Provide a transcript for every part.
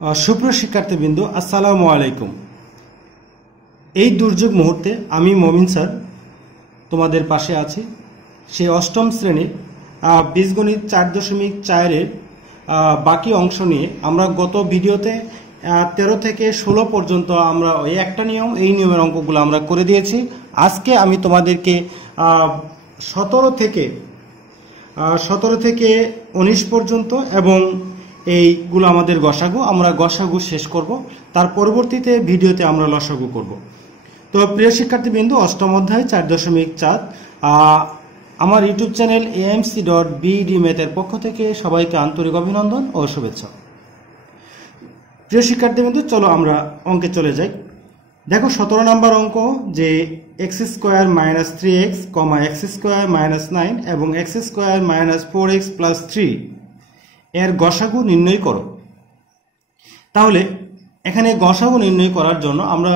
সুপ্রিয় শিক্ষার্থীবৃন্দ, আসসালামু আলাইকুম। এই দুর্যোগ মুহূর্তে আমি মমিন স্যার তোমাদের পাশে আছি। সেই অষ্টম শ্রেণীর বীজগণিত 4.4-এর বাকি অংশ নিয়ে আমরা গত ভিডিওতে 13 থেকে 16 পর্যন্ত আমরা ওই একটা নিয়ম, এই নিয়মের অঙ্কগুলো আমরা করে দিয়েছি। আজকে আমি তোমাদেরকে 17 থেকে 19 পর্যন্ত এবং এইগুলো আমাদের গসাগু, আমরা গসাগু শেষ করব। তার পরবর্তীতে ভিডিওতে আমরা লসাগু করব। তো প্রিয় শিক্ষার্থীবৃন্দ, অষ্টম অধ্যায় 4.4 আমার ইউটিউব চ্যানেল M.Sc.bdmath এর পক্ষ থেকে সবাইকে আন্তরিক অভিনন্দন ও শুভেচ্ছা। প্রিয় শিক্ষার্থীবৃন্দ, চলো আমরা অঙ্কে চলে যাই। দেখো 17 নম্বর অঙ্ক যে x² - 3x, x² - 9 এবং x² - 4x + 3 এর গসাগু নির্ণয় করো। তাহলে এখানে গসাগু নির্ণয় করার জন্য আমরা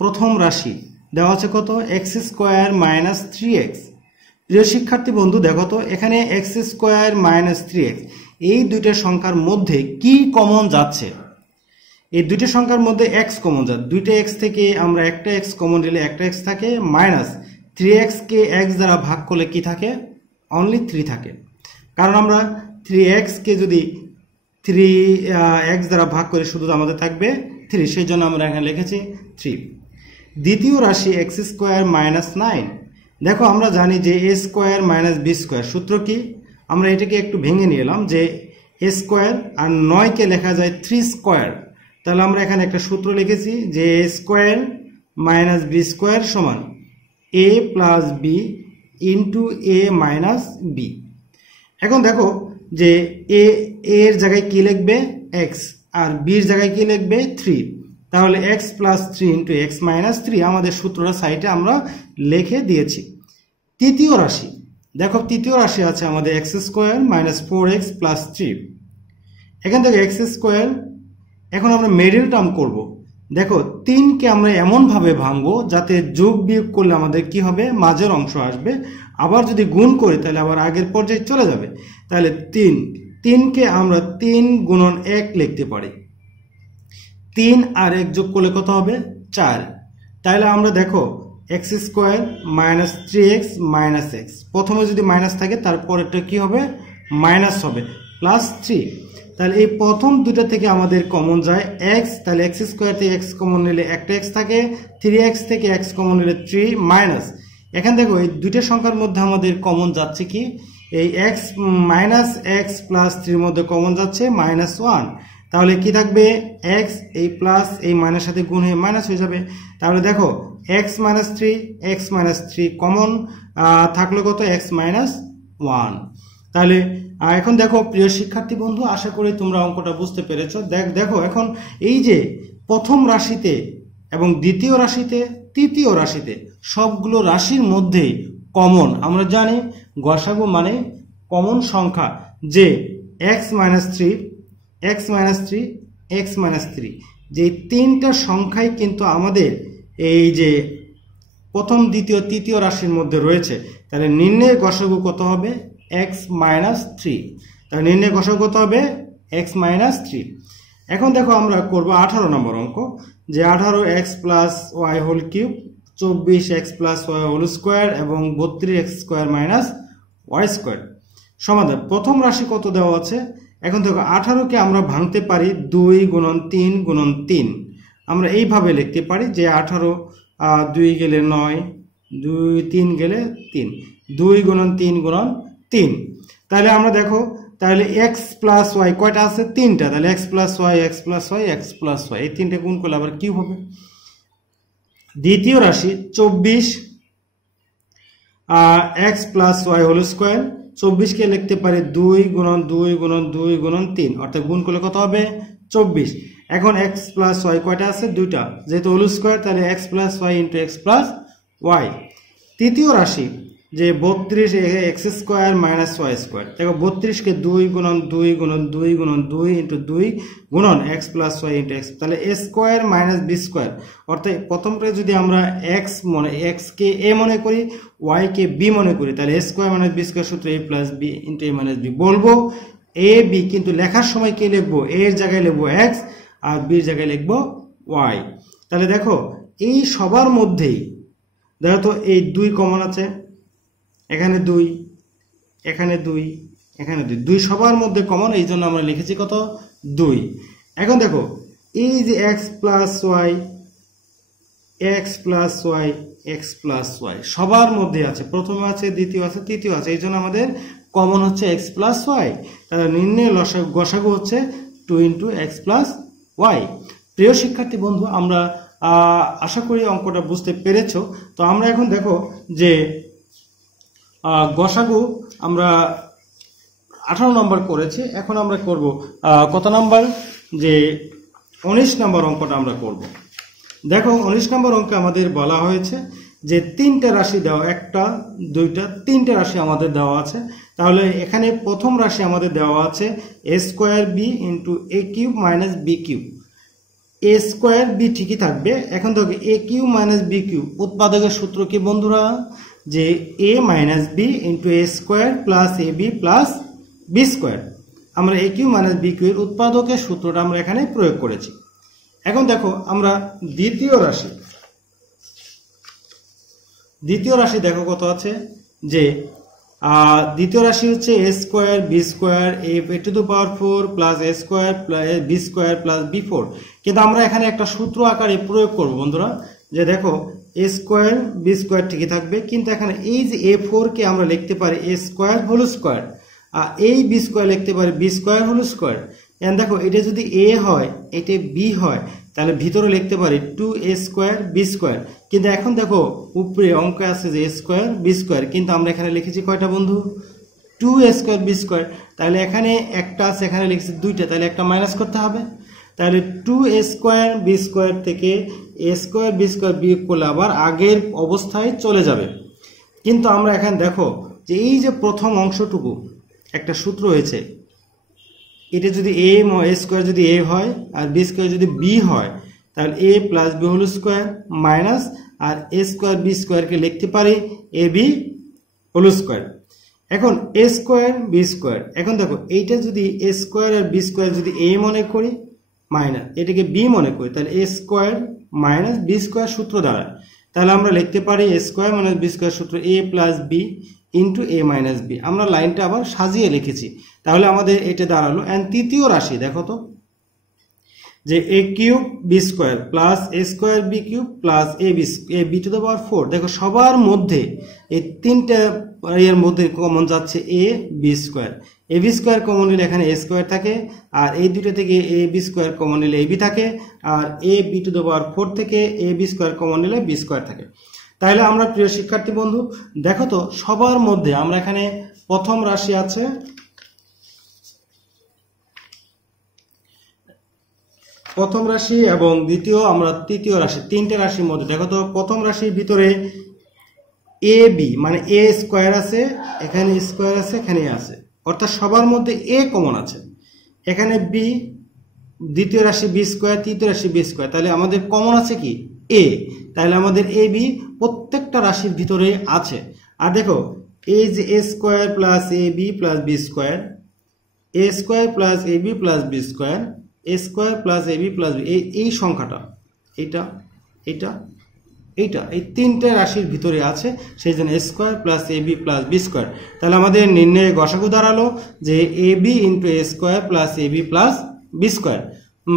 প্রথম রাশি দেওয়া আছে কত, x² - 3x। প্রিয় শিক্ষার্থী বন্ধু, দেখো তো এখানে x² - 3x এই দুইটা সংখ্যার মধ্যে কি কমন যাচ্ছে? এই দুইটা সংখ্যার মধ্যে x কমন যাচ্ছে। দুইটা x থেকে আমরা একটা x কমন নিলে একটা x থাকে, মাইনাস 3x কে x দ্বারা ভাগ করলে কি থাকে? অনলি 3 থাকে। কারণ আমরা 3x কে যদি 3x দ্বারা ভাগ করে শুধু আমাদের থাকবে 3, সেই জন্য আমরা এখানে লিখেছি 3। দ্বিতীয় রাশি x² - 9। দেখো আমরা জানি যে a² - b² সূত্র কি? আমরা এটাকে একটু ভেঙে নিয়ে এলাম যে a² আর 9 কে লেখা যায় 3²। তাহলে আমরা এখানে একটা সূত্র লিখেছি যে a² - b² সমান a + b into a - b। এখন দেখো যে এর জায়গায় কি লিখবে? x, আর বির জায়গায় কি লিখবে? 3। তাহলে x + 3 ইন্টু x - 3 আমাদের সূত্রটা সাইডে আমরা লিখে দিয়েছি। তৃতীয় রাশি, দেখো তৃতীয় রাশি আছে আমাদের x² - 4x + 3। এখান থেকে x², এখন আমরা মিডল টার্ম করব। দেখো 3 কে আমরা এমন ভাবে ভাঙবো যাতে যোগ বিয়োগ করলে আমাদের কি হবে? মাঝের অংশ আসবে। আবার যদি গুণ করি তাহলে আবার আগের পর্যায়ে চলে যাবে। তাহলে 3 কে আমরা 3 গুণন 1 লিখতে পারি। 3 আর 1 যোগ করলে কত হবে? 4। তাহলে আমরা দেখো x² - 3x - x, প্রথমে যদি মাইনাস থাকে তারপরেরটা কি হবে? মাইনাস হবে, +3। তাহলে এই প্রথম দুটো থেকে আমাদের কমন যায় x। তাহলে x² থেকে x কমন নিলে একটা x থাকে, 3x থেকে x কমন নিলে 3 মাইনাস। এখান দেখো এই দুইটা সংখ্যার মধ্যে আমাদের কমন যাচ্ছে কি? এই x - x + 3 মধ্যে কমন যাচ্ছে -1। তাহলে কি থাকবে? x, এই প্লাস এই মাইনাস সাথে গুণ হয়ে মাইনাস হয়ে যাবে। তাহলে দেখো x - 3 কমন থাকলো কত? x - 1। তাহলে এখন দেখো প্রিয় শিক্ষার্থী বন্ধু, আশা করি তোমরা অঙ্কটা বুঝতে পেরেছো। দেখো এখন এই যে প্রথম রাশিতে এবং দ্বিতীয় রাশিতে, তৃতীয় রাশিতে সবগুলো রাশির মধ্যেই কমন, আমরা জানি গসাগু মানে কমন সংখ্যা, যে x - 3, x - 3, x - 3, যে তিনটা সংখ্যাই কিন্তু আমাদের এই যে প্রথম, দ্বিতীয়, তৃতীয় রাশির মধ্যে রয়েছে। তাহলে নির্ণয় গসাগু কত হবে? x - 3। তাহলে নির্ণয় গসাগু কত হবে? x - 3। এখন দেখো আমরা করব 18 নম্বর অঙ্ক, যে 18x + y whole cube, 24x + y whole square এবং 32x² - y² সমাধান। প্রথম রাশি কত দেওয়া আছে? এখন দেখো 18 কে আমরা ভাঙতে পারি 2 গুণন 3 গুণন 3। আমরা এইভাবে লিখতে পারি যে 18 2 গেলে 9, 2 3 গেলে 3, 2 গুণন 3 গুণন 3। তাহলে আমরা দেখো তাহলে x + y কয়টা আছে? 3টা। তাহলে x + y, x + y, x + y, এই তিনটে গুণ করলে আবার কি হবে? দ্বিতীয় রাশি 24 x + y হোল স্কোয়ার, 24 কে লিখতে পারি 2 গুণন 2 গুণন 2 গুণন 3, অর্থাৎ গুণ করলে কত হবে? 24। এখন x + y কয়টা আছে? 2টা, যেহেতু হোল স্কোয়ার তাহলে x + y into x + y। তৃতীয় রাশি যে 32x² - y², দেখো 32 কে 2 গুণন 2 গুণন 2 গুণন 2 ইন্টু 2 গুণন x + y ইন্টু x, তাহলে a² - b², অর্থাৎ প্রথমটা যদি আমরা x কে a মনে করি, y কে b মনে করি, তাহলে a² - b² সূত্র a + b into a - b বলবো। এ বি, কিন্তু লেখার সময় কি লিখবো, এ এর জায়গায় লিখবো এক্স আর বির জায়গায় লিখবো ওয়াই। তাহলে দেখো এই সবার মধ্যেই দেখো তো এই 2 কমন আছে, এখানে 2, এখানে 2, এখানে 2, 2 সবার মধ্যে কমন, এই জন্য আমরা লিখেছি কত 2। এখন দেখো এই যে x plus y, x plus y, x plus y সবার মধ্যে আছে, প্রথমে আছে, দ্বিতীয় আছে, তৃতীয় আছে, এই জন্য আমাদের কমন হচ্ছে এক্স প্লাস ওয়াই। তাহলে নির্ণয় গসাগু হচ্ছে 2 × এক্স প্লাস ওয়াই। প্রিয় শিক্ষার্থী বন্ধু, আমরা আশা করি অঙ্কটা বুঝতে পেরেছ। তো আমরা এখন দেখো যে গসাগু আমরা 18 নম্বর করেছি, এখন আমরা করব কত নাম্বার, যে 19 নম্বর অঙ্কটা আমরা করব। দেখো 19 নম্বর অঙ্কে আমাদের বলা হয়েছে যে 3টে রাশি দেওয়া, 1টা 2টা 3টে রাশি আমাদের দেওয়া আছে। তাহলে এখানে প্রথম রাশি আমাদের দেওয়া আছে a² b × a³ - b³ a² b ঠিকই থাকবে। এখন দেখো a³ - b³ উৎপাদকের সূত্র কি বন্ধুরা, যে a - b × a² + ab + b²। আমরা a³ - b³ এর উৎপাদকের সূত্রটা আমরা এখানে প্রয়োগ করেছি। এখন দেখো আমরা দ্বিতীয় রাশি দেখো কত আছে, যে দ্বিতীয় রাশি হচ্ছে a² b² a⁴ + a² b² + b4। কিন্তু আমরা এখানে একটা সূত্র আকারে প্রয়োগ করব বন্ধুরা, যে দেখো a² b² ঠিকই থাকবে, কিন্তু এখানে এই যে a4 কে আমরা লিখতে পারি a² আর এই b² লিখতে পারি b²। এখন দেখো এটা যদি a হয়, এটা b হয়, তাহলে ভিতরে লিখতে পারি 2a² b²। কিন্তু এখন দেখো উপরে অঙ্কে আছে যে a² b², কিন্তু আমরা এখানে লিখেছি কয়টা বন্ধু, 2a² b²। তাহলে এখানে একটা আছে, এখানে লিখেছি 2টা, তাহলে একটা মাইনাস করতে হবে। তাহলে 2a² b² থেকে a² b² বিয়োগ করলে আবার আগের অবস্থায় চলে যাবে। কিন্তু আমরা এখানে দেখো যে এই যে প্রথম অংশটুকু একটা সূত্র হয়েছে, এটা যদি a² যদি a হয় আর b² যদি b হয়, তাহলে a + b² minus R a² b² কে লিখতে পারি ab²। এখন a² b², এখন দেখো এইটা যদি a² আর b² যদি a মনে করি মাইনাস এটাকে b মনে করি, তাহলে a² - b² সূত্র দ্বারা, তাহলে আমরা লিখতে পারি a² - b² সূত্র a + b × a - b। আমরা লাইনটা আবার সাজিয়ে লিখেছি, তাহলে আমাদের এটা দাঁড়ালো। এন্ড তৃতীয় রাশি দেখো তো, যে a³ b² + a² b³ + ab⁴। দেখো সবার মধ্যে এই 3টা এর মধ্যে কমন যাচ্ছে ab²। কমন নিলে এখানে a² থাকে, আর এই দুটো থেকে ab² কমন নিলে ab থাকে, আর ab⁴ থেকে ab² কমন নিলে b² থাকে। তাহলে আমরা প্রিয় শিক্ষার্থী বন্ধু দেখো তো সবার মধ্যে আমরা এখানে প্রথম রাশি আছে, প্রথম রাশি এবং দ্বিতীয় আমরা তৃতীয় রাশি, 3টে রাশির মধ্যে দেখো তো প্রথম রাশির ভিতরে ab মানে a² আছে, এখানে স্কয়ার আছে, এখানে আছে, অর্থাৎ সবার মধ্যে a কমন আছে। এখানে b, দ্বিতীয় রাশি b², তৃতীয় রাশি b², তাহলে আমাদের কমন আছে কি a, তাহলে আমাদের ab প্রত্যেকটা রাশির ভিতরে আছে। আর দেখো এই যে a² + ab + b², a² + ab + b², a² + ab + b, এই সংখ্যাটা এটা এটা এইটা এই 3টে রাশির ভিতরে আছে, সেই জন্য a² + ab + b²। তাহলে আমাদের নির্ণয় গসাগু দাঁড়ালো যে ab × a² + ab + b²।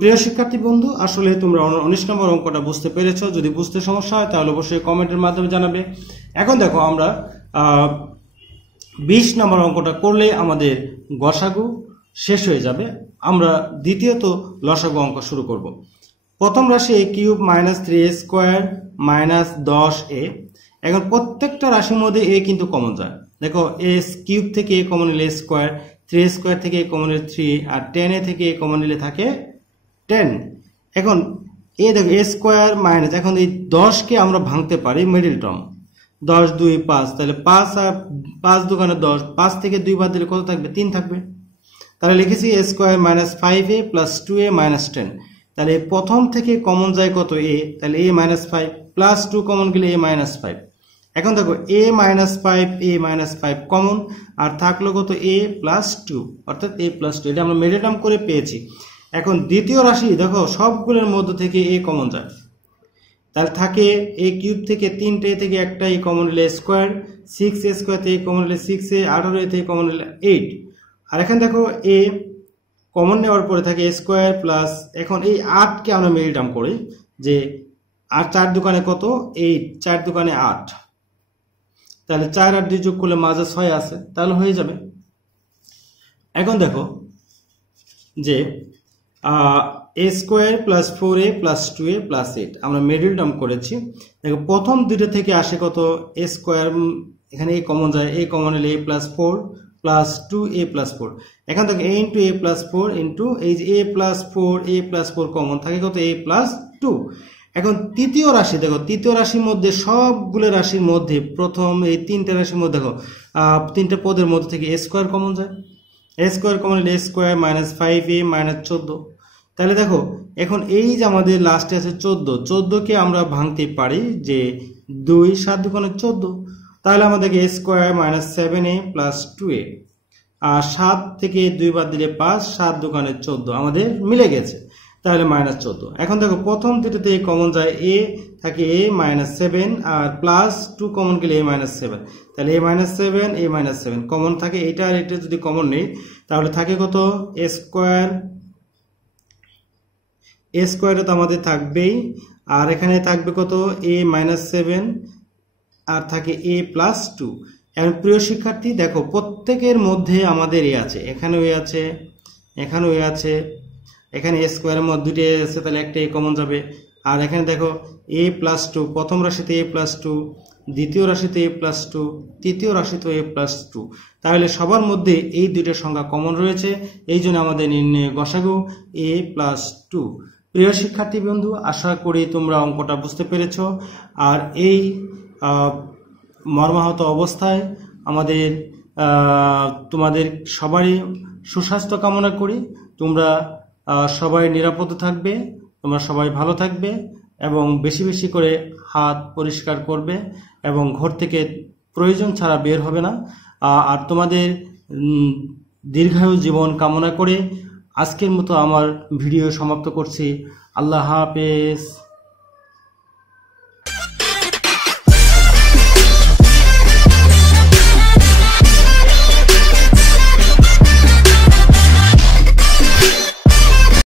প্রিয় শিক্ষার্থী বন্ধু, আসলে তোমরা 19 নম্বর অঙ্কটা বুঝতে পেরেছো। যদি বুঝতে সমস্যা হয় তাহলে অবশ্যই কমেন্টের মাধ্যমে জানাবে। এখন দেখো আমরা 20 নম্বর অঙ্কটা করলে আমাদের গসাগু শেষ হয়ে যাবে। আমরা দ্বিতীয়ত লসাগু অঙ্ক শুরু করব। প্রথম রাশি a³ - 3a² - 10a। এখন প্রত্যেকটা রাশির মধ্যে a কিন্তু কমন যায়। দেখো a³ থেকে a কমন নিলে a², 3a² থেকে a কমন নিলে 3, আর 10a থেকে a কমন নিলে থাকে 10। এখন দেখো a² মাইনাস, এখন এই 10কে আমরা ভাঙতে পারি মিডল টার্ম, 10 2 5, তাহলে 5 আর 5 দুগুণে 10, 5 থেকে 2 বাদ দিলে কত থাকবে, 3 থাকবে। তাহলে লিখেছি a² - 5a + 2a - 10। তাহলে প্রথম থেকে কমন যায় কত a, তাহলে a - 5 + 2 কমন গেলে a - 5। এখন দেখো a মাইনাস 5 কমন, আর থাকলো কত a প্লাস 2, অর্থাৎ a প্লাস 2, এটা আমরা মিডল টার্ম করে পেয়েছি। এখন দ্বিতীয় রাশি দেখো সবগুলোর মধ্যে থেকে a কমন যায়, তাহলে থাকে a কিউব থেকে 3টে থেকে একটা a কমন নিলে স্কোয়ার, 6a স্কোয়ার থেকে কমন নিলে 6a, 18a থেকে কমন নিলে 8। আর এখানে দেখো a কমন নেওয়ার পরে থাকে a স্কোয়ার প্লাস, এখন এই 8কে আমরা মিডল টার্ম করি, যে 8 4 দোকানে কত 8, 4 দোকানে 8, তাহলে 4 আর 2 যোগ করলে মাঝে 6 আছে, তাহলে হয়ে যাবে। এখন দেখো যে a square plus 4a plus 2a plus 8 আমরা মিডল টার্ম করেছি। দেখো প্রথম দুটো থেকে আসে কত a স্কোয়ার, এখানে a কমন যায়, a কমন হলে a plus 4 plus 2a plus 4, এখান থেকে a into a plus 4 into এই যে a প্লাস 4 কমন থাকে কত a প্লাস 2। এখন তৃতীয় রাশি দেখো, তৃতীয় রাশির মধ্যে সবগুলো রাশির মধ্যে প্রথম এই 3টে রাশির মধ্যে দেখো 3টে পদের মধ্যে থেকে a স্কোয়ার কমন যায়, a স্কোয়ার কমন হলে a square minus 5a minus 14। তাহলে দেখো এখন এই যে আমাদের লাস্টে আছে 14কে আমরা ভাঙতে পারি যে 2 7 দুগুণে 14, তাহলে আমাদেরকে a square minus 7a plus 2a, আর 7 থেকে 2 বাদ দিলে 5, 7 দুগুণে 14 আমাদের মিলে গেছে, তাহলে মাইনাস 14। এখন দেখো প্রথম দুটোতে কমন যায়, a থাকে a মাইনাস 7 আর প্লাস 2 কমন গেলে a মাইনাস 7, তাহলে a minus 7 a minus 7 common থাকে, এটা আর এটা যদি কমন নেই তাহলে থাকে কত a স্কোয়ার, a স্কোয়ারে তো আমাদের থাকবেই, আর এখানে থাকবে কত a মাইনাস 7 আর থাকে a প্লাস 2। এখন প্রিয় শিক্ষার্থী দেখো প্রত্যেকের মধ্যে আমাদের a আছে, এখানেও a আছে, এখানেও a আছে, এখানে a স্কোয়ারের মধ্যে 2টে আছে, তাহলে একটা a কমন যাবে। আর এখানে দেখো a প্লাস 2, প্রথম রাশিতে a প্লাস 2, দ্বিতীয় রাশিতে a প্লাস 2, তৃতীয় রাশিতে a প্লাস 2, তাহলে সবার মধ্যে এই দুইটা সংখ্যা কমন রয়েছে, এই জন্য আমাদের নির্ণয় গসাগু a প্লাস 2। প্রিয় শিক্ষার্থী বন্ধু, আশা করি তোমরা অঙ্কটা বুঝতে পেরেছ। আর এই মর্মাহত অবস্থায় আমাদের তোমাদের সবারই সুস্বাস্থ্য কামনা করি, তোমরা সবাই নিরাপদ থাকবে, তোমরা সবাই ভালো থাকবে এবং বেশি বেশি করে হাত পরিষ্কার করবে এবং ঘর থেকে প্রয়োজন ছাড়া বের হবে না। আর তোমাদের দীর্ঘায়ু জীবন কামনা করে আজকের মতো আমার ভিডিও সমাপ্ত করছি। আল্লাহ হাফেজ।